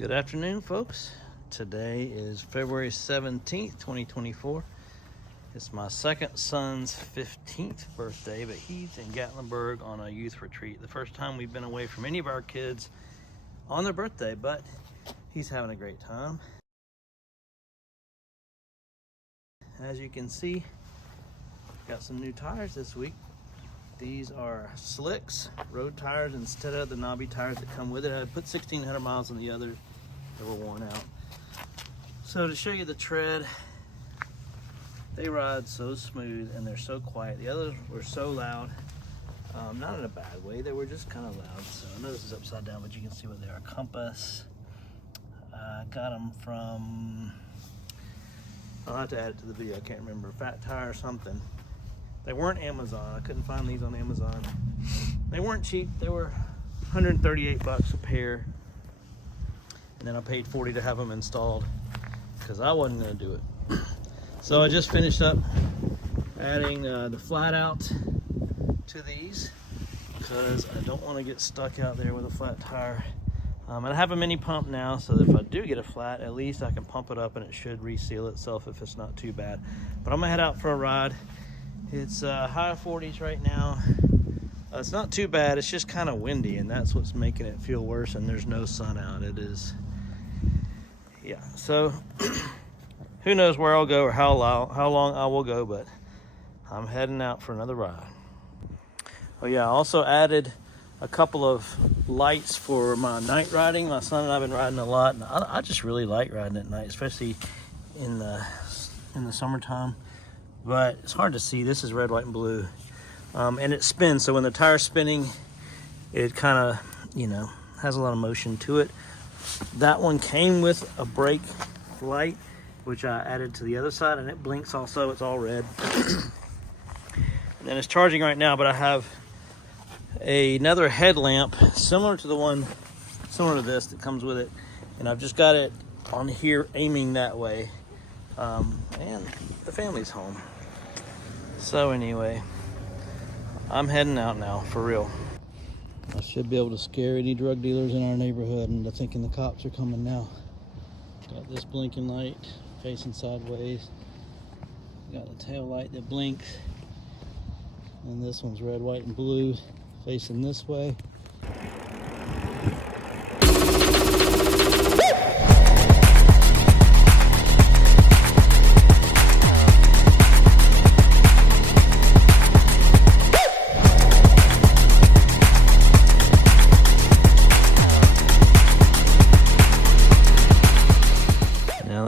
Good afternoon, folks. Today is February 17th, 2024. It's my second son's 15th birthday, but he's in Gatlinburg on a youth retreat. The first time we've been away from any of our kids on their birthday, but he's having a great time. As you can see, got some new tires this week. These are slicks, road tires instead of the knobby tires that come with it. I put 1,600 miles on the others that were worn out. So to show you the tread, they ride so smooth and they're so quiet. The others were so loud, not in a bad way, they were just kind of loud. So I know this is upside down, but you can see what they are. Compass, got them from, I'll have to add it to the video, I can't remember, Fat Tire or something. They weren't Amazon. I couldn't find these on Amazon. They weren't cheap. They were 138 bucks a pair. And then I paid 40 to have them installed because I wasn't going to do it. So I just finished up adding the flat out to these because I don't want to get stuck out there with a flat tire. And I have a mini pump now, so that if I do get a flat, at least I can pump it up and it should reseal itself if it's not too bad. But I'm going to head out for a ride. It's high 40s right now. It's not too bad, it's just kind of windy, and that's what's making it feel worse, and there's no sun out. It is, yeah. So who knows where I'll go or how long I will go, but I'm heading out for another ride. Oh yeah, I also added a couple of lights for my night riding. My son and I have been riding a lot, and I just really like riding at night, especially in the summertime. But it's hard to see. This is red, white, and blue, and it spins. So when the tire's spinning, it kind of, has a lot of motion to it. That one came with a brake light, which I added to the other side, and it blinks also. It's all red. And then it's charging right now, but I have another headlamp similar to this that comes with it, and I've just got it on here aiming that way. And the family's home. So anyway, I'm heading out now, for real. I should be able to scare any drug dealers in our neighborhood into thinking the cops are coming now. Got this blinking light facing sideways. Got the tail light that blinks. And this one's red, white, and blue facing this way.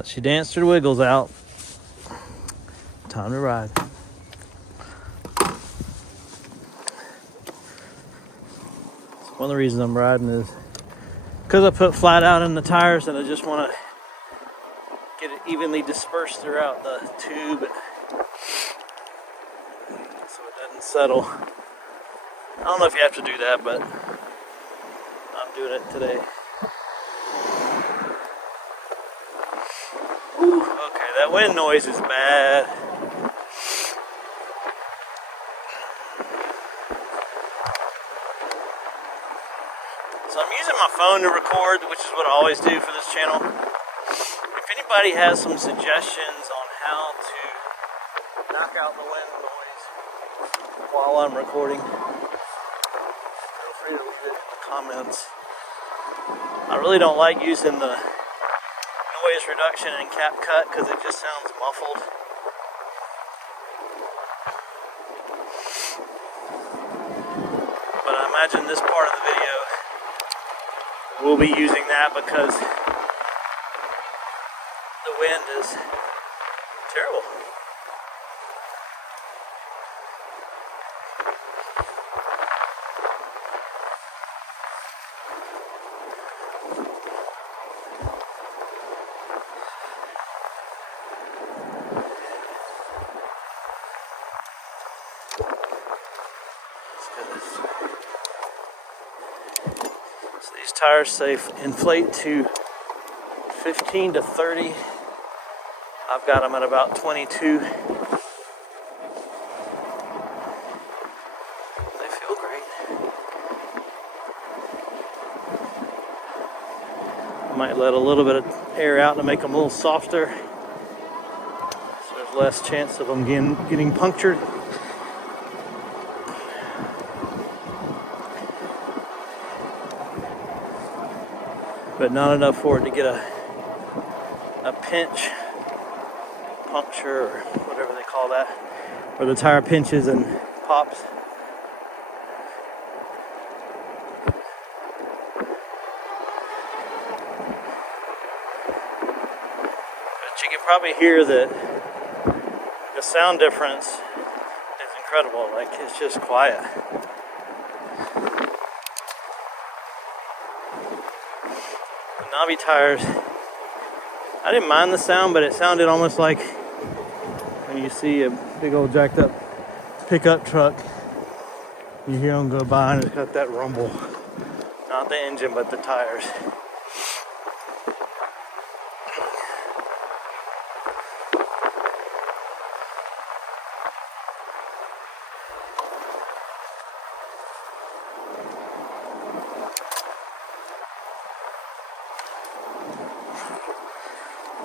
She danced her wiggles out. Time to ride. So one of the reasons I'm riding is because I put flat out in the tires and I just want to get it evenly dispersed throughout the tube so it doesn't settle. I don't know if you have to do that, but I'm doing it today. Okay, that wind noise is bad. So I'm using my phone to record, which is what I always do for this channel. If anybody has some suggestions on how to knock out the wind noise while I'm recording, feel free to leave it in the comments. I really don't like using the noise reduction and cap cut because it just sounds muffled. But I imagine this part of the video we'll be using that because the wind is terrible. So these tires say inflate to 15 to 30. I've got them at about 22. They feel great. Might let a little bit of air out to make them a little softer, so there's less chance of them getting punctured. But not enough for it to get a pinch, puncture, or whatever they call that, where the tire pinches and pops. But you can probably hear that the sound difference is incredible. Like, it's just quiet. The knobby tires, I didn't mind the sound, but it sounded almost like when you see a big old jacked up pickup truck, you hear them go by and it's got that rumble. Not the engine, but the tires.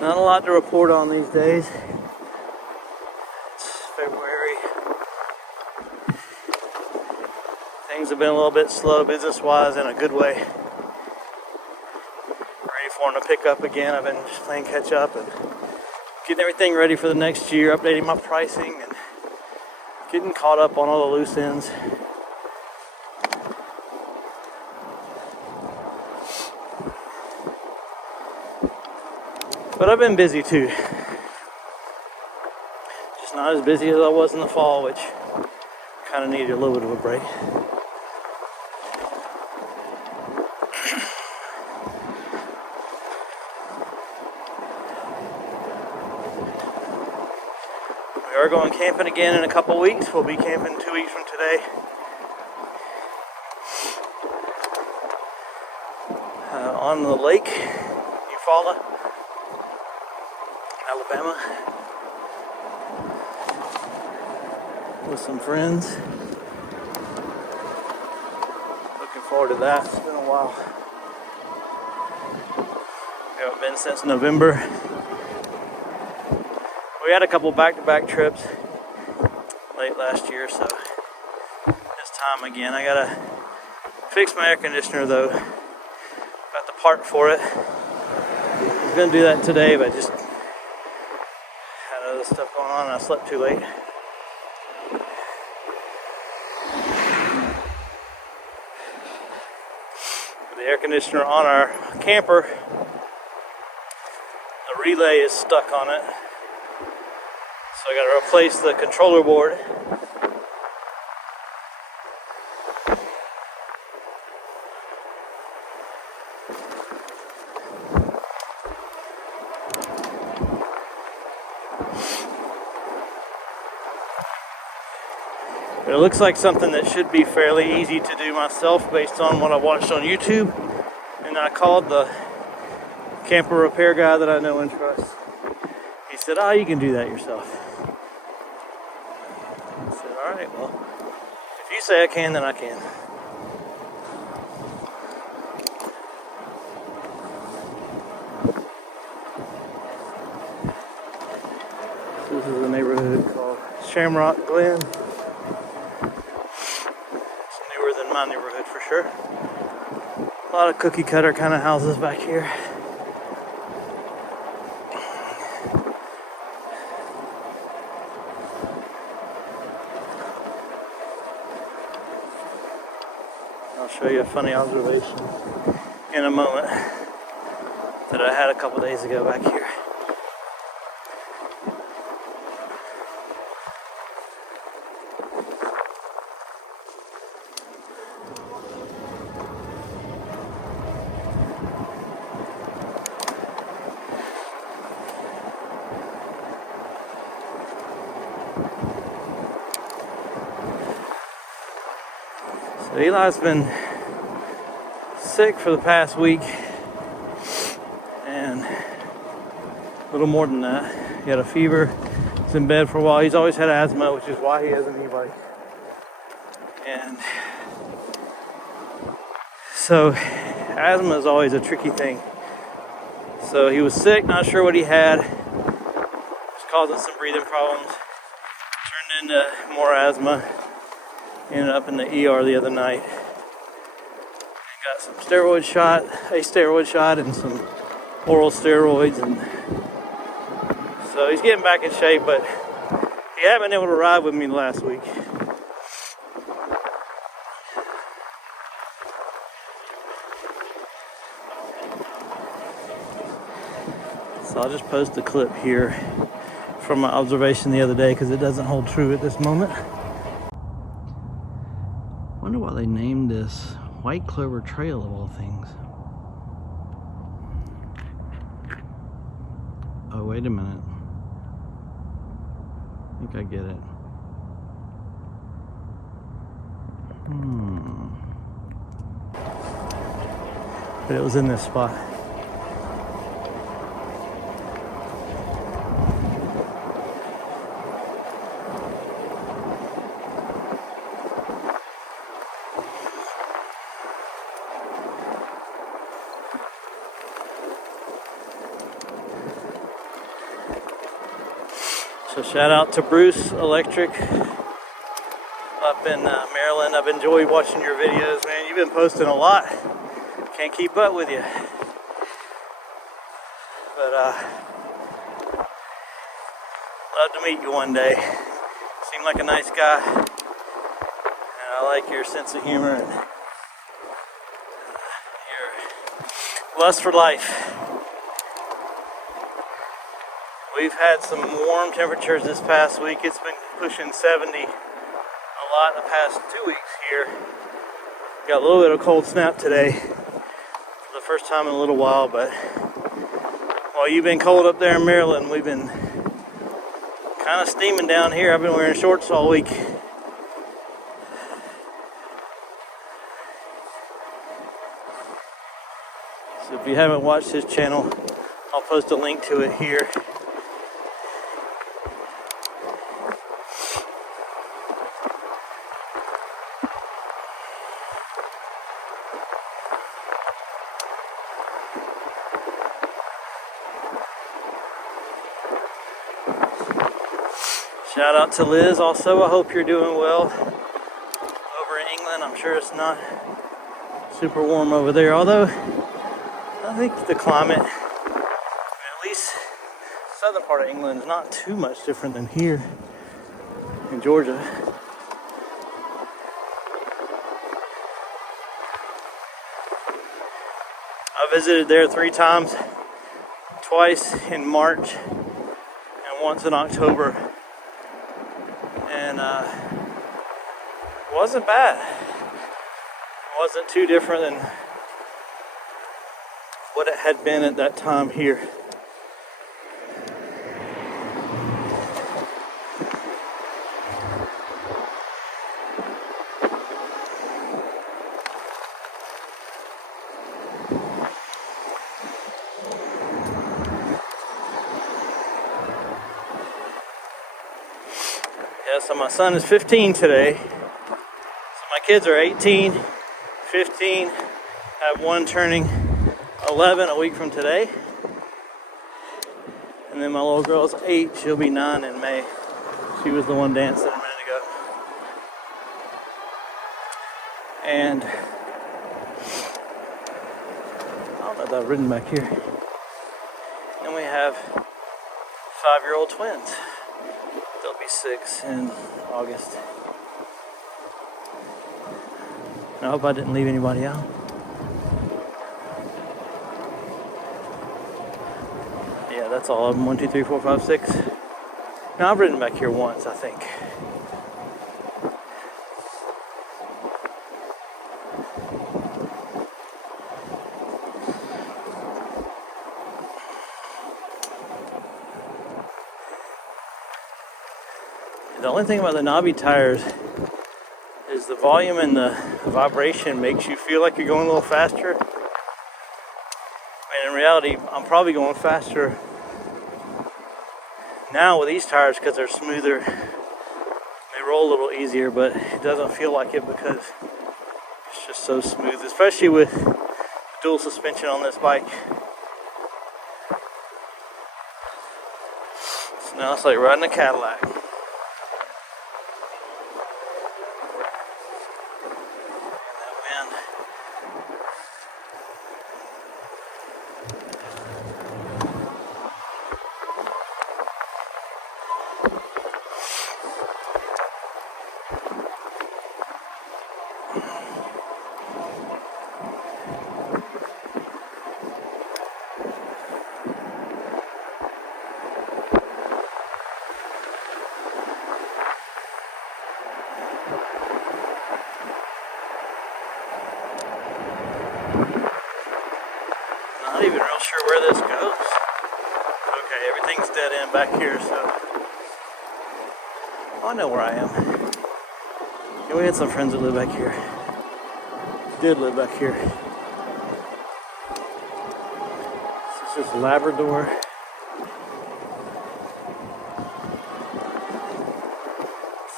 Not a lot to report on these days. It's February. Things have been a little bit slow business-wise in a good way. Ready for them to pick up again. I've been just playing catch up and getting everything ready for the next year, updating my pricing and getting caught up on all the loose ends. But I've been busy too. Just not as busy as I was in the fall, which kind of needed a little bit of a break. We are going camping again in a couple weeks. We'll be camping 2 weeks from today. On the lake, Eufaula, Alabama, with some friends. Looking forward to that. It's been a while. We haven't been since November. We had a couple back-to-back trips late last year, so it's time again. I gotta fix my air conditioner though. Got the part for it. I was gonna do that today, but just had other stuff going on and I slept too late. The air conditioner on our camper, the relay is stuck on it. So I gotta replace the controller board. But it looks like something that should be fairly easy to do myself based on what I watched on YouTube. And I called the camper repair guy that I know and trust. He said, "Oh, you can do that yourself." I said, "All right, well, if you say I can, then I can." This is a neighborhood called Shamrock Glen. It's newer than my neighborhood for sure. A lot of cookie cutter kind of houses back here. I'll show you a funny observation in a moment that I had a couple days ago back here. So Eli's been sick for the past week and a little more than that. He had a fever, he's in bed for a while. He's always had asthma, which is why he has an e-bike. And so asthma is always a tricky thing So he was sick, not sure what he had. Was causing some breathing problems. Turned into more asthma. Ended up in the ER the other night. And got some steroid shot, a steroid shot, and some oral steroids, and so he's getting back in shape, but he hadn't been able to ride with me last week. So I'll just post a clip here from my observation the other day because it doesn't hold true at this moment. Wonder why they named this White Clover Trail of all things. Oh, wait a minute. I think I get it. But it was in this spot. So shout out to Bruce Electric up in Maryland. I've enjoyed watching your videos, man. You've been posting a lot. Can't keep up with you. But love to meet you one day. Seem like a nice guy. And I like your sense of humor and your lust for life. We've had some warm temperatures this past week. It's been pushing 70 a lot the past 2 weeks here. Got a little bit of cold snap today for the first time in a little while, but while you've been cold up there in Maryland, we've been kind of steaming down here. I've been wearing shorts all week. So if you haven't watched his channel, I'll post a link to it here. Shout out to Liz also. I hope you're doing well over in England. I'm sure it's not super warm over there, although I think the climate, at least southern part of England, is not too much different than here in Georgia. I visited there 3 times, twice in March and once in October. And it wasn't bad. It wasn't too different than what it had been at that time here. Yeah, so my son is 15 today. So my kids are 18, 15. I have one turning 11 a week from today. And then my little girl's 8. She'll be 9 in May. She was the one dancing a minute ago. And I don't know if I've ridden back here. And we have 5-year-old twins. They'll be 6 in August. I hope I didn't leave anybody out. Yeah, that's all of them. 1, 2, 3, 4, 5, 6. Now I've ridden back here once, I think. The only thing about the knobby tires is the volume and the vibration makes you feel like you're going a little faster. And in reality, I'm probably going faster now with these tires because they're smoother. They roll a little easier, but it doesn't feel like it because it's just so smooth, especially with dual suspension on this bike. Now it's like riding a Cadillac. And that wind. Not even real sure where this goes. Okay, everything's dead end back here, so I know where I am. Yeah, we had some friends that live back here. Did live back here. This is just Labrador.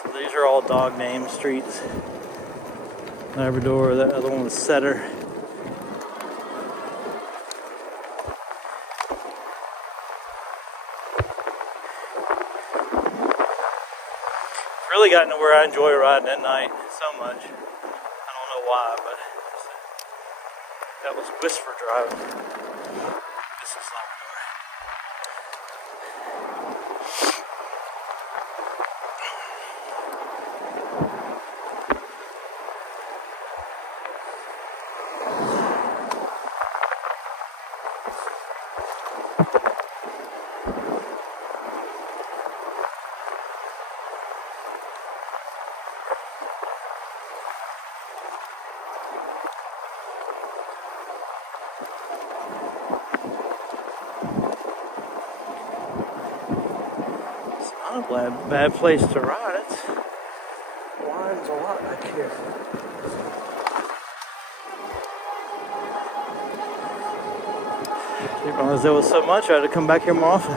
So these are all dog name streets. Labrador, that other one was Setter. Really gotten to where I enjoy riding at night so much. I don't know why, but that was Whisper driving. This is Labrador. Not a bad place to ride. It winds a lot back here. Didn't realize there was so much. I had to come back here more often.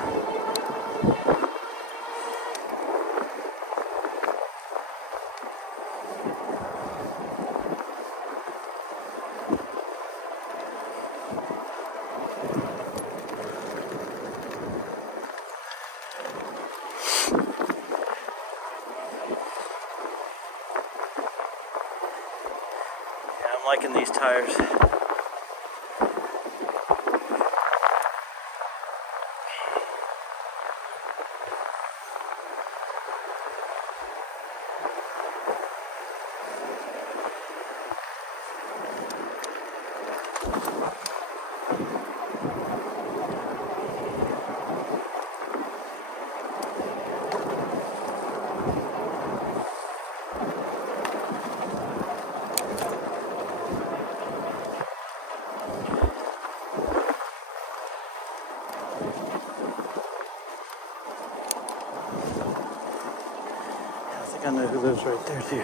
I'm liking these tires. I know who lives right there too.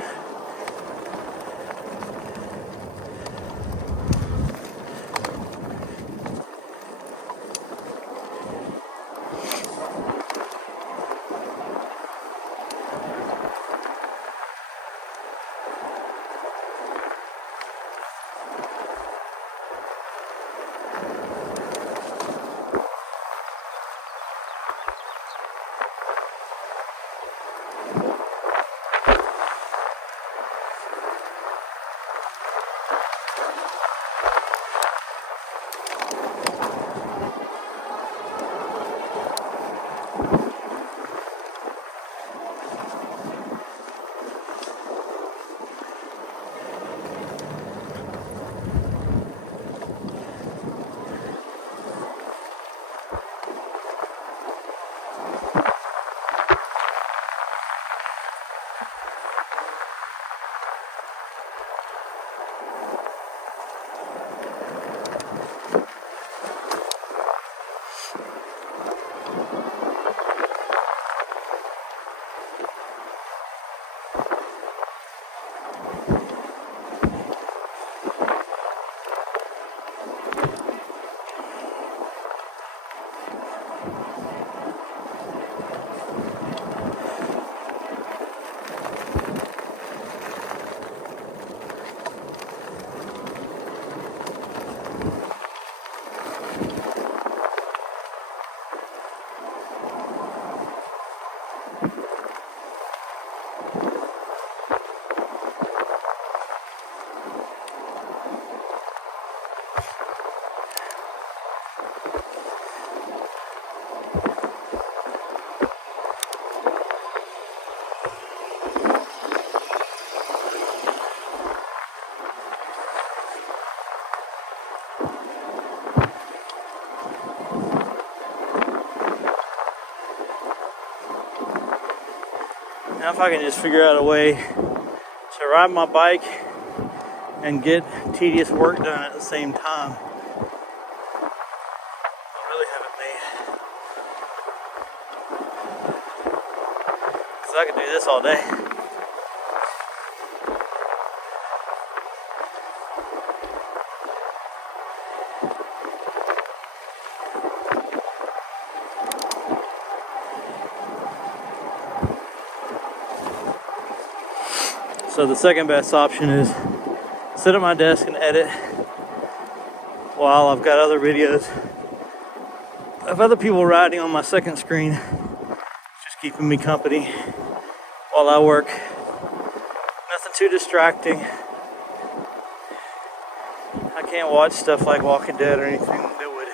Now if I can just figure out a way to ride my bike and get tedious work done at the same time, I really haven't made. Because I could do this all day. So the second best option is sit at my desk and edit while I've got other videos of other people riding on my second screen, just keeping me company while I work. Nothing too distracting. I can't watch stuff like Walking Dead or anything that would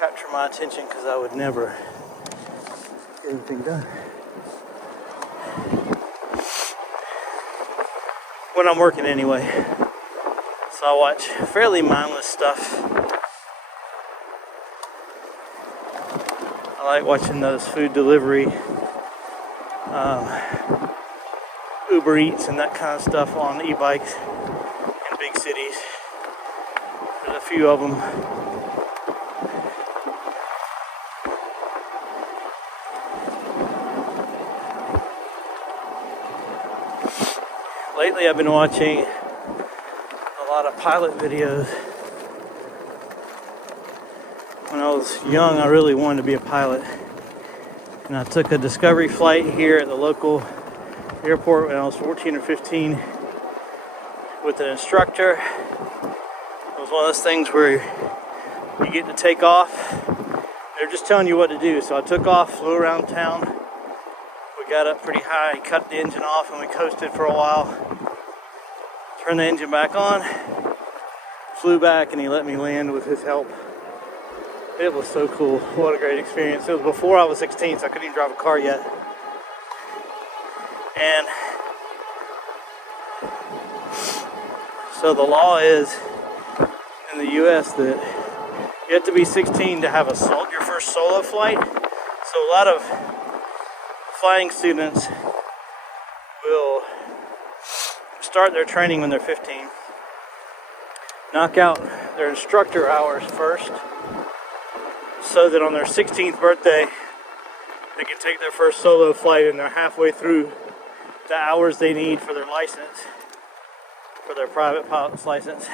capture my attention because I would never get anything done. When I'm working anyway. So I watch fairly mindless stuff. I like watching those food delivery, Uber Eats and that kind of stuff on e-bikes in big cities. There's a few of them. Lately I've been watching a lot of pilot videos. When I was young, I really wanted to be a pilot. And I took a discovery flight here at the local airport when I was 14 or 15 with an instructor. It was one of those things where you get to take off. They're just telling you what to do. So I took off, flew around town. We got up pretty high, cut the engine off, and we coasted for a while. Turned the engine back on, flew back, and he let me land with his help. It was so cool. What a great experience. It was before I was 16, so I couldn't even drive a car yet. And so the law is in the US that you have to be 16 to have your first solo flight. So a lot of flying students will start their training when they're 15, knock out their instructor hours first, so that on their 16th birthday they can take their first solo flight and they're halfway through the hours they need for their license, for their private pilot's license.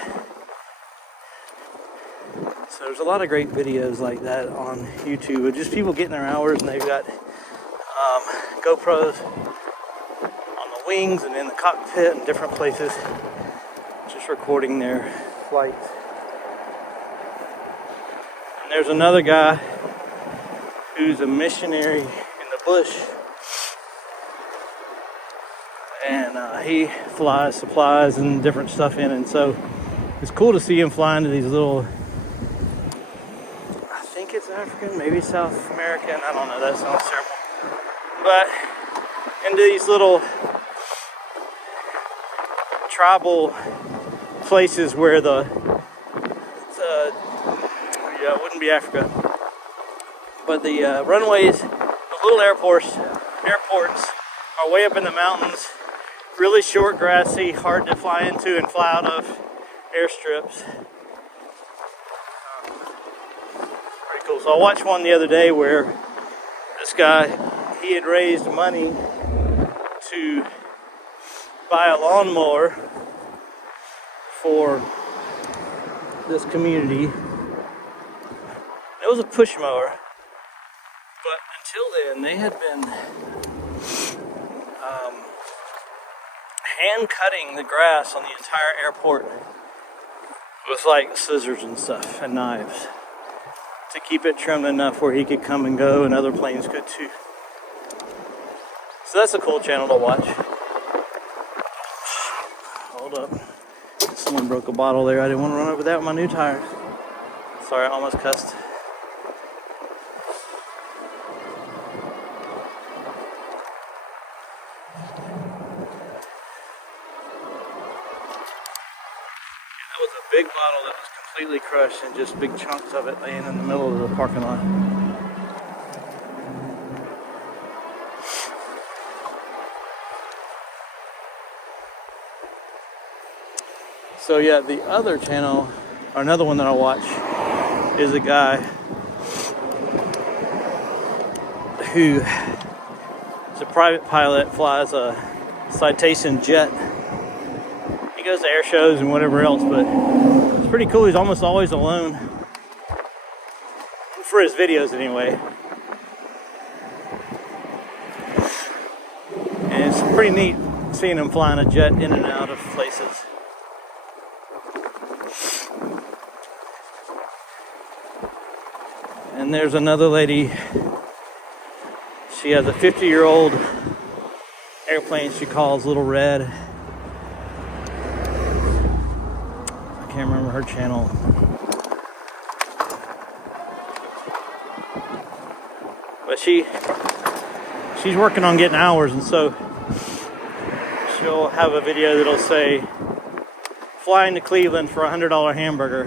So there's a lot of great videos like that on YouTube of just people getting their hours, and they've got GoPros on the wings and in the cockpit and different places, just recording their flights. And there's another guy who's a missionary in the bush, and he flies supplies and different stuff in, and so it's cool to see him fly into these little, I think it's African, maybe South American, I don't know, that sounds terrible, but into these little tribal places where it wouldn't be Africa, but the runways, the little airports are way up in the mountains, really short, grassy, hard to fly into and fly out of airstrips. Pretty cool. So I watched one the other day where this guy, he had raised money to buy a lawnmower for this community. It was a push mower, but until then they had been hand cutting the grass on the entire airport with like scissors and stuff and knives to keep it trimmed enough where he could come and go, and other planes could too. So that's a cool channel to watch. Hold up. Someone broke a bottle there. I didn't want to run over that with my new tires. Sorry, I almost cussed. That was a big bottle that was completely crushed and just big chunks of it laying in the middle of the parking lot. So yeah, the other channel, or another one that I watch, is a guy who is a private pilot, flies a Citation jet. He goes to air shows and whatever else, but it's pretty cool. He's almost always alone for his videos anyway. And it's pretty neat seeing him flying a jet in and out of places. And there's another lady. She has a 50-year-old airplane she calls Little Red. I can't remember her channel. But she's working on getting hours, and so she'll have a video that'll say flying to Cleveland for a $100 hamburger.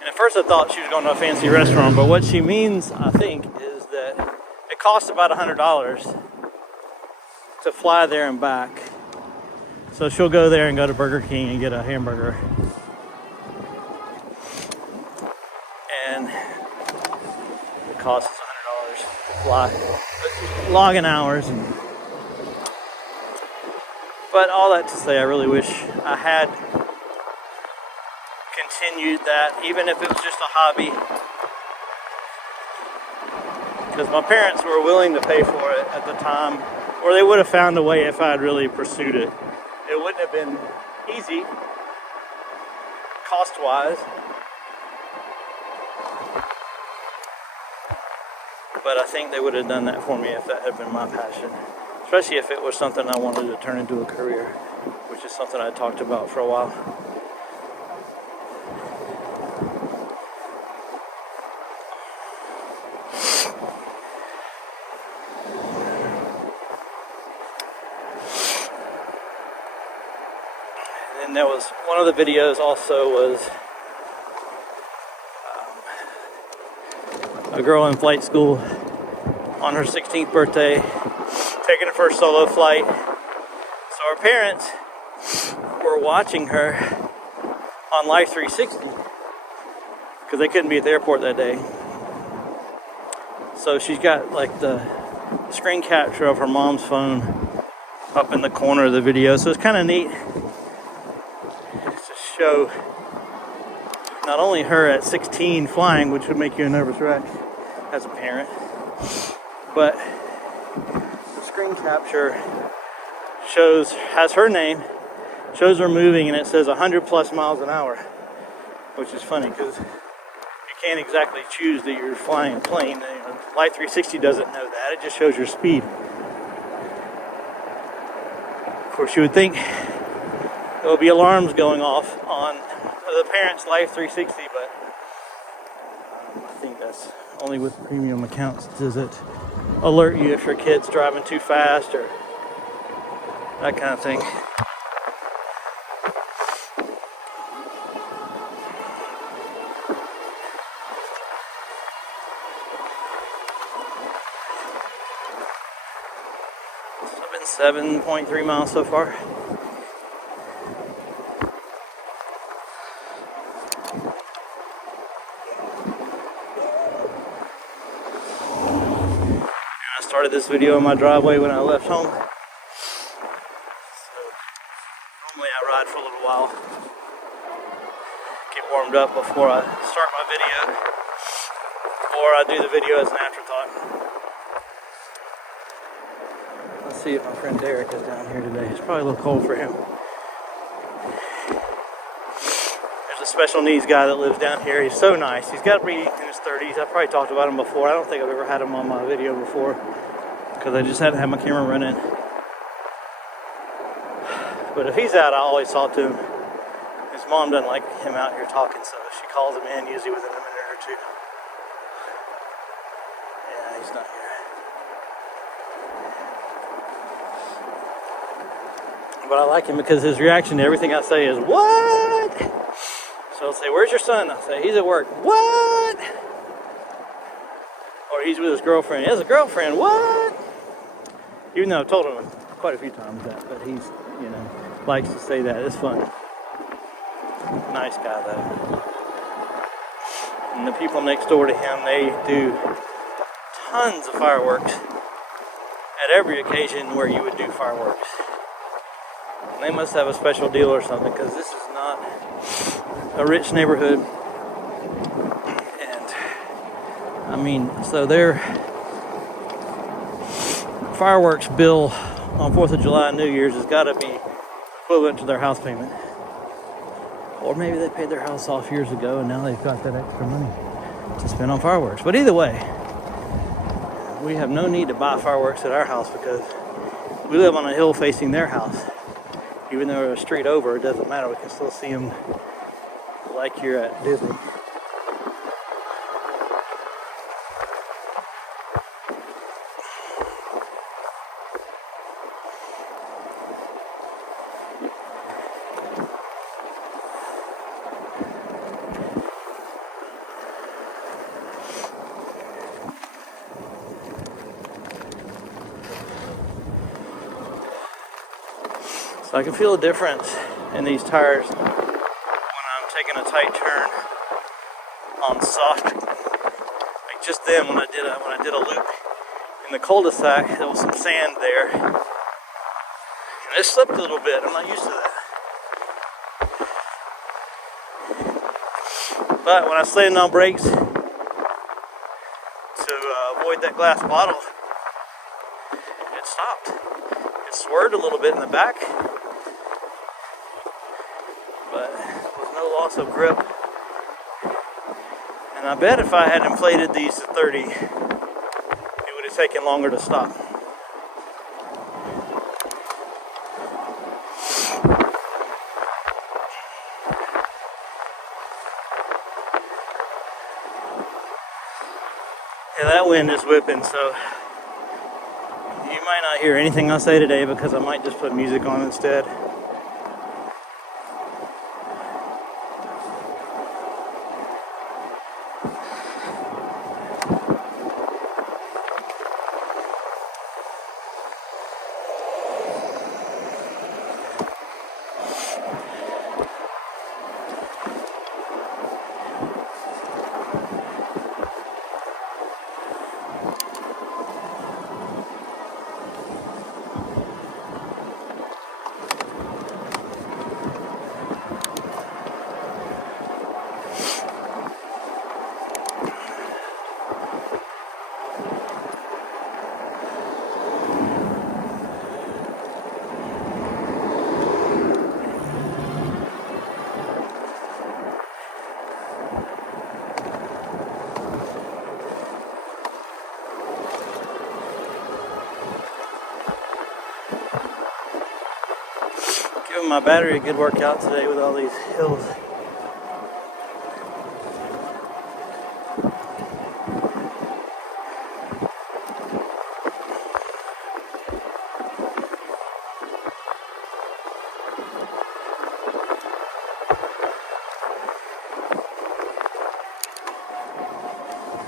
And at first I thought she was going to a fancy restaurant, but what she means, I think, is that it costs about $100 to fly there and back. So she'll go there and go to Burger King and get a hamburger. And it costs $100 to fly. Logging hours. But all that to say, I really wish I had continued that, even if it was just a hobby. Because my parents were willing to pay for it at the time, or they would have found a way if I had really pursued it. It wouldn't have been easy, cost-wise. But I think they would have done that for me if that had been my passion. Especially if it was something I wanted to turn into a career, which is something I talked about for a while. And there was one of the videos also was a girl in flight school on her 16th birthday taking her first solo flight. So her parents were watching her on Life 360 because they couldn't be at the airport that day. So she's got like the screen capture of her mom's phone up in the corner of the video. So it's kind of neat to show not only her at 16 flying, which would make you a nervous wreck as a parent, but the screen capture has her name, shows her moving, and it says 100 plus miles an hour, which is funny because you can't exactly choose that you're flying a plane. You know, Life 360 doesn't know that. It just shows your speed. Of course, you would think there will be alarms going off on the parents' Life 360, but I think that's only with premium accounts does it alert you if your kid's driving too fast or that kind of thing. So I've been 7.3 miles so far. I started this video in my driveway when I left home. So normally I ride for a little while, get warmed up before I start my video, or I do the video as an afterthought. Let's see if my friend Derek is down here today. It's probably a little cold for him. There's a special needs guy that lives down here. He's so nice. He's got to be in his 30s. I've probably talked about him before. I don't think I've ever had him on my video before because I just hadn't had my camera running. But if he's out, I always talk to him. His mom doesn't like him out here talking, so she calls him in usually within a minute or two. Yeah, he's not here. But I like him because his reaction to everything I say is, "What?" So I'll say, "Where's your son?" I'll say, "He's at work." "What?" Or he's with his girlfriend. He has a girlfriend. "What?" Even though I've told him quite a few times that, but he's, you know, likes to say that. It's fun. Nice guy though. And the people next door to him, they do tons of fireworks at every occasion where you would do fireworks. And they must have a special deal or something, because this is not a rich neighborhood. And I mean, so their fireworks bill on 4th of July and New Year's has got to be equivalent to their house payment. Or maybe they paid their house off years ago and now they've got that extra money to spend on fireworks. But either way, we have no need to buy fireworks at our house because we live on a hill facing their house. Even though we're a street over, it doesn't matter. We can still see them like you're at Disney. So I can feel a difference in these tires when I'm taking a tight turn on soft. Like just then when I did a loop in the cul-de-sac, there was some sand there. And it slipped a little bit. I'm not used to that. But when I slammed on brakes to avoid that glass bottle, it stopped. It swerved a little bit in the back, but there was no loss of grip. And I bet if I had inflated these to 30, it would have taken longer to stop. Yeah, that wind is whipping, so you might not hear anything I say today because I might just put music on instead. Giving my battery a good workout today with all these hills.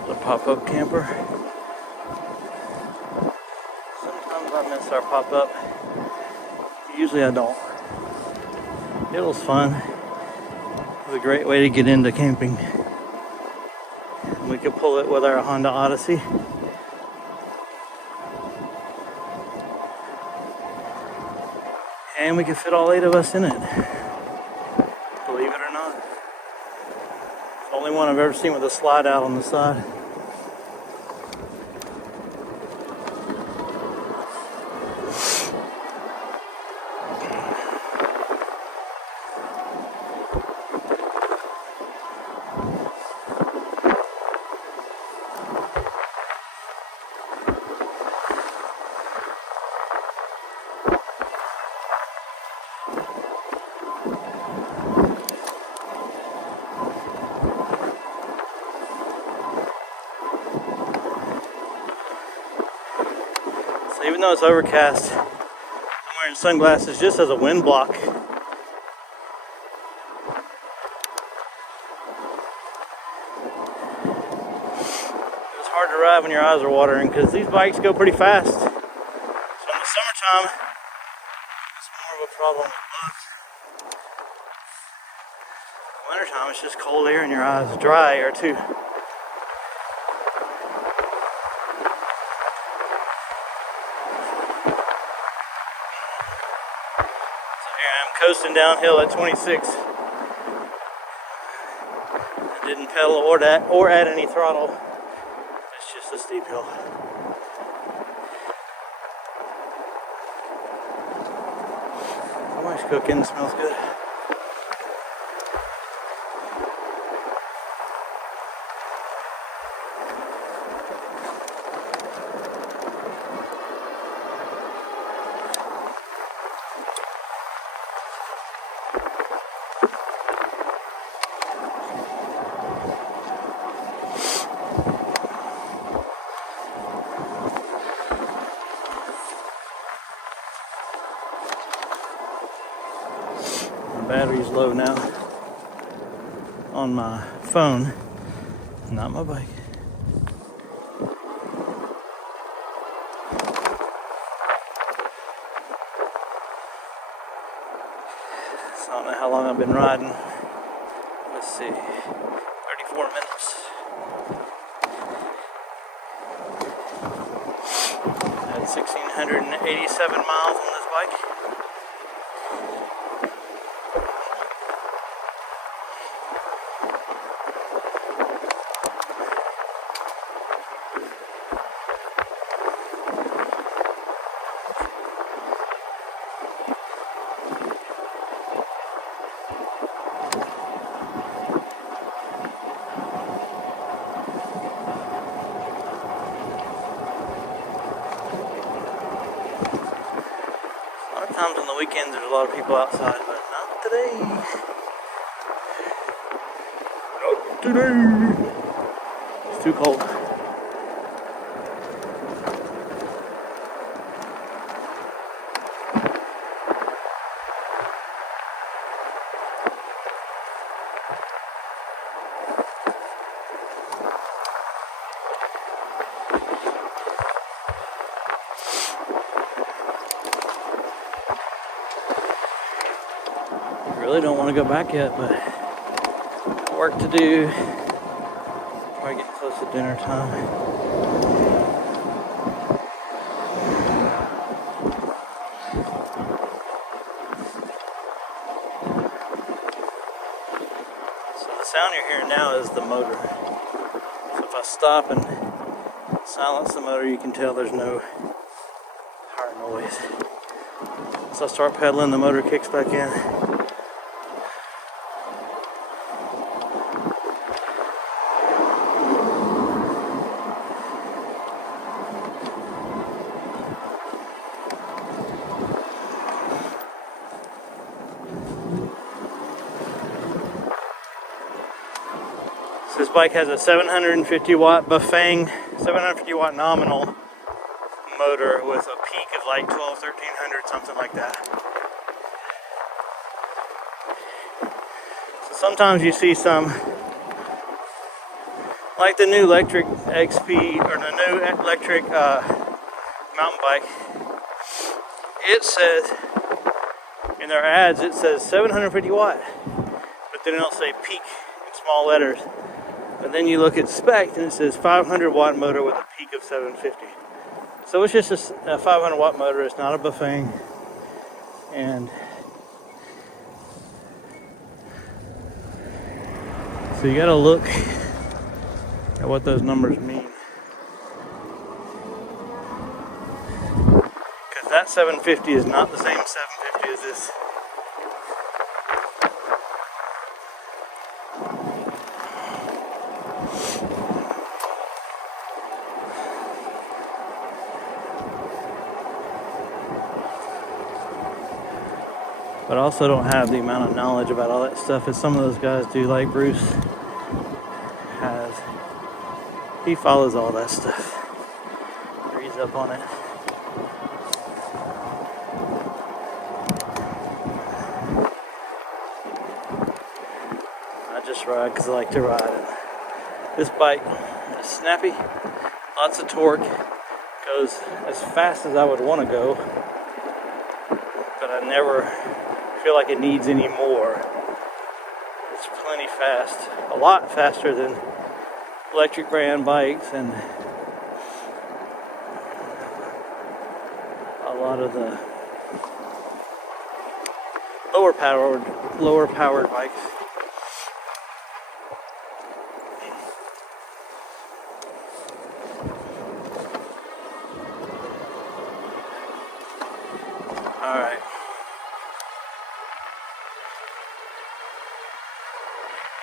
The pop-up camper. Sometimes I miss our pop-up. Usually I don't. It was fun. It was a great way to get into camping. We could pull it with our Honda Odyssey. And we could fit all 8 of us in it. Believe it or not. It's the only one I've ever seen with a slide out on the side. Even though it's overcast, I'm wearing sunglasses just as a wind block. It's hard to ride when your eyes are watering because these bikes go pretty fast. So in the summertime, it's more of a problem with wintertime. It's just cold air in your eyes, dry air too. Coasting downhill at 26. I didn't pedal or add any throttle. It's just a steep hill. Somebody's cooking, smells good. Battery's low now on my phone, not my bike. So I don't know how long I've been riding. Let's see, 34 minutes. I had 1,687 miles on this bike. Sometimes on the weekends there's a lot of people outside, but not today. Not today. It's too cold. Really don't want to go back yet, but work to do. Probably get close to dinner time. So the sound you're hearing now is the motor. So if I stop and silence the motor, you can tell there's no hard noise. So I start pedaling, the motor kicks back in. This bike has a 750 watt Bafang, 750 watt nominal motor with a peak of like 1,1300, something like that. So sometimes you see some, like the new electric XP or the new electric mountain bike. It says in their ads, it says 750 watt, but then it'll say peak in small letters. But then you look at spec and it says 500 watt motor with a peak of 750. So it's just a 500 watt motor. It's not a Bafang. And so you gotta look at what those numbers mean. Because that 750 is not the same 750 as this. But I also don't have the amount of knowledge about all that stuff as some of those guys do, like Bruce has. He follows all that stuff. Reads up on it. I just ride because I like to ride. And this bike is snappy, lots of torque, goes as fast as I would want to go, but I never feel like it needs any more. It's plenty fast, a lot faster than electric brand bikes, and a lot of the lower powered bikes. All right.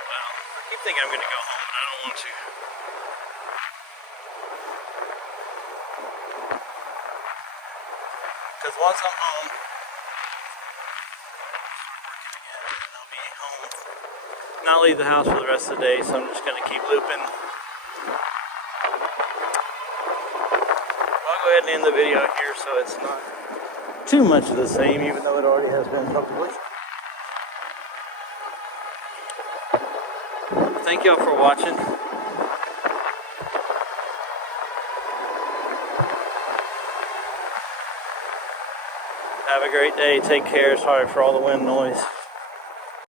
Well, I keep thinking I'm going to go home, but I don't want to. Because once I'm home, I'll be home. Not leave the house for the rest of the day, so I'm just going to keep looping. I'll go ahead and end the video here so it's not too much of the same, even though it already has been published. Thank y'all for watching. Have a great day. Take care. Sorry for all the wind noise.